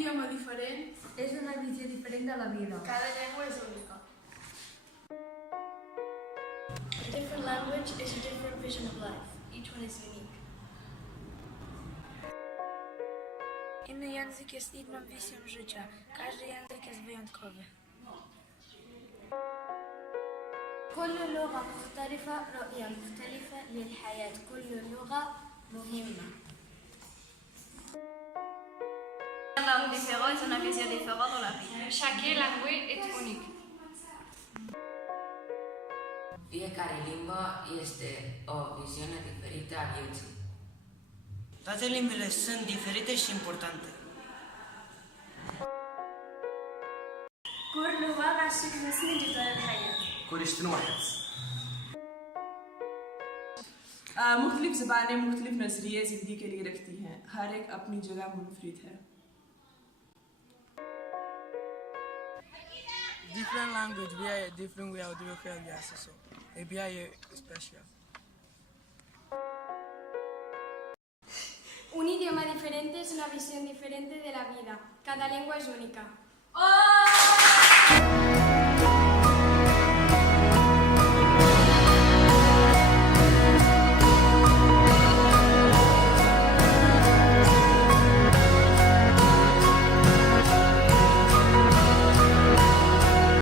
idioma diferent és una visió diferent de la vida. Cada llengua és única. A different language is a different vision of life. Each one is unique. Inny język jest inną wizją życia. Każdy język jest wyjątkowy. كل لغة مختلفة رؤية مختلفة للحياة. كل لغة مهمة. Chaque langue différente est une vision différente de la vie. Chaque langue est unique. Fiecare limbă este o viziune diferită a vieții. Toate limbile sunt diferite și importante. كل لغة شكل جدا للحياة. كل شنو واحد मुख्तलिफ ज़बानें मुख्तलिफ नज़रिए ज़िंदगी के लिए रखती हैं। हर एक अपनी जगह मुनफरिद है। Different language, we are different way of doing it, so maybe I special. Un idioma diferente es una visión diferente de la vida. Cada lengua es única.